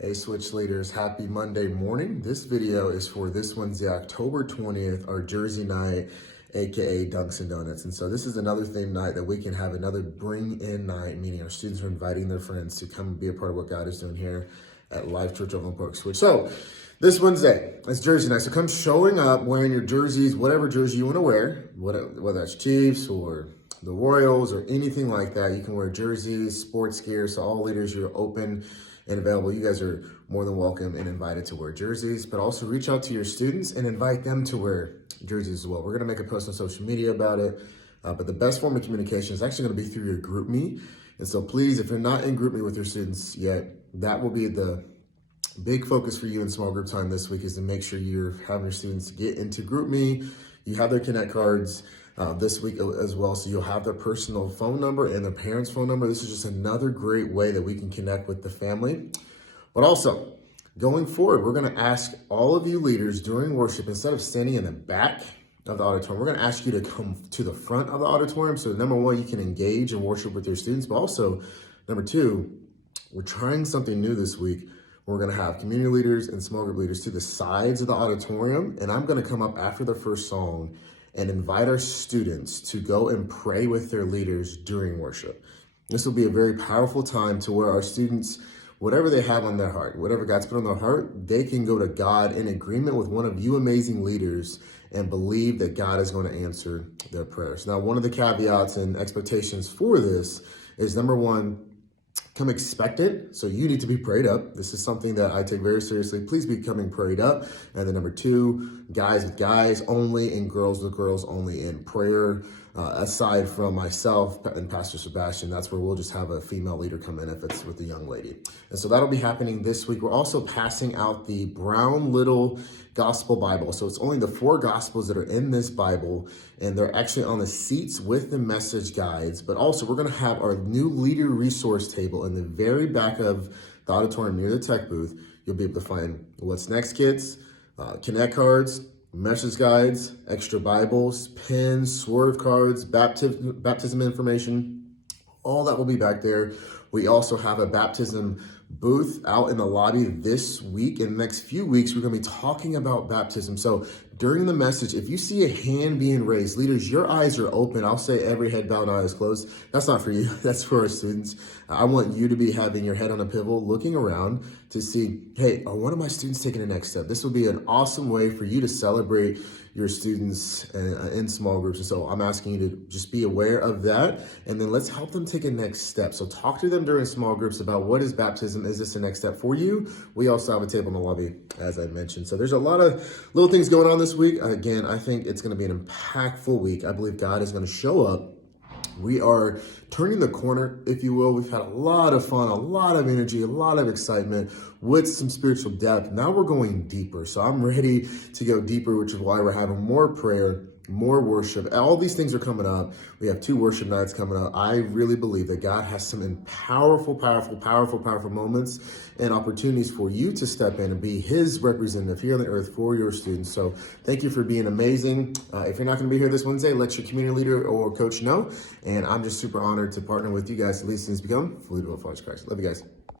Hey Switch leaders, happy Monday morning. This video is for this Wednesday, October 20th, our Jersey night, AKA Dunks and Donuts. And so this is another theme night that we can have another bring in night, meaning our students are inviting their friends to come and be a part of what God is doing here at Life Church Overland Park Switch. So this Wednesday, it's Jersey night. So come showing up wearing your jerseys, whatever jersey you want to wear, whether that's Chiefs or the Royals or anything like that. You can wear jerseys, sports gear. So all leaders, you're open and available. You guys are more than welcome and invited to wear jerseys, but also reach out to your students and invite them to wear jerseys as well. We're going to make a post on social media about it, but the best form of communication is actually going to be through your GroupMe. And so please, if you're not in GroupMe with your students yet, that will be the big focus for you in small group time this week, is to make sure you're having your students get into GroupMe. You have their Connect cards this week as well, so you'll have their personal phone number and their parents' phone number. This is just another great way that we can connect with the family. But also, going forward, we're going to ask all of you leaders during worship, instead of standing in the back of the auditorium, we're going to ask you to come to the front of the auditorium. So number one, you can engage and worship with your students, but also number two, we're trying something new this week. We're going to have community leaders and small group leaders to the sides of the auditorium, and I'm going to come up after the first song and invite our students to go and pray with their leaders during worship. This will be a very powerful time to where our students, whatever they have on their heart, whatever God's put on their heart, they can go to God in agreement with one of you amazing leaders and believe that God is going to answer their prayers. Now, one of the caveats and expectations for this is, number one, come expectant. So you need to be prayed up. This is something that I take very seriously. Please be coming prayed up. And then number two, guys with guys only and girls with girls only in prayer. Aside from myself and Pastor Sebastian, that's where we'll just have a female leader come in if it's with a young lady. And so that'll be happening this week. We're also passing out the Brown Little Gospel Bible. So it's only the 4 Gospels that are in this Bible, and they're actually on the seats with the message guides. But also we're going to have our new leader resource table in the very back of the auditorium near the tech booth. You'll be able to find What's Next Kids, Connect cards, message guides, extra Bibles, pens, swerve cards, baptism information. All that will be back there. We also have a baptism booth out in the lobby this week. In the next few weeks, we're going to be talking about baptism. So during the message, if you see a hand being raised, leaders, your eyes are open. I'll say every head bowed and eyes closed. That's not for you. That's for our students. I want you to be having your head on a pivot, looking around to see, hey, are one of my students taking the next step? This will be an awesome way for you to celebrate your students in small groups. And so I'm asking you to just be aware of that, and then let's help them take a next step. So talk to them during small groups about, what is baptism? Is this the next step for you? We also have a table in the lobby, as I mentioned. So there's a lot of little things going on this week. Again, I think it's going to be an impactful week. I believe God is going to show up. We are turning the corner, if you will. We've had a lot of fun, a lot of energy, a lot of excitement with some spiritual depth. Now we're going deeper. So I'm ready to go deeper, which is why we're having more prayer, more worship. All these things are coming up. We have 2 worship nights coming up. I really believe that God has some powerful moments and opportunities for you to step in and be his representative here on the earth for your students. So thank you for being amazing. If you're not going to be here this Wednesday, let your community leader or coach know. And I'm just super honored to partner with you guys to lead students become fully devoted followers of Christ. Love you guys.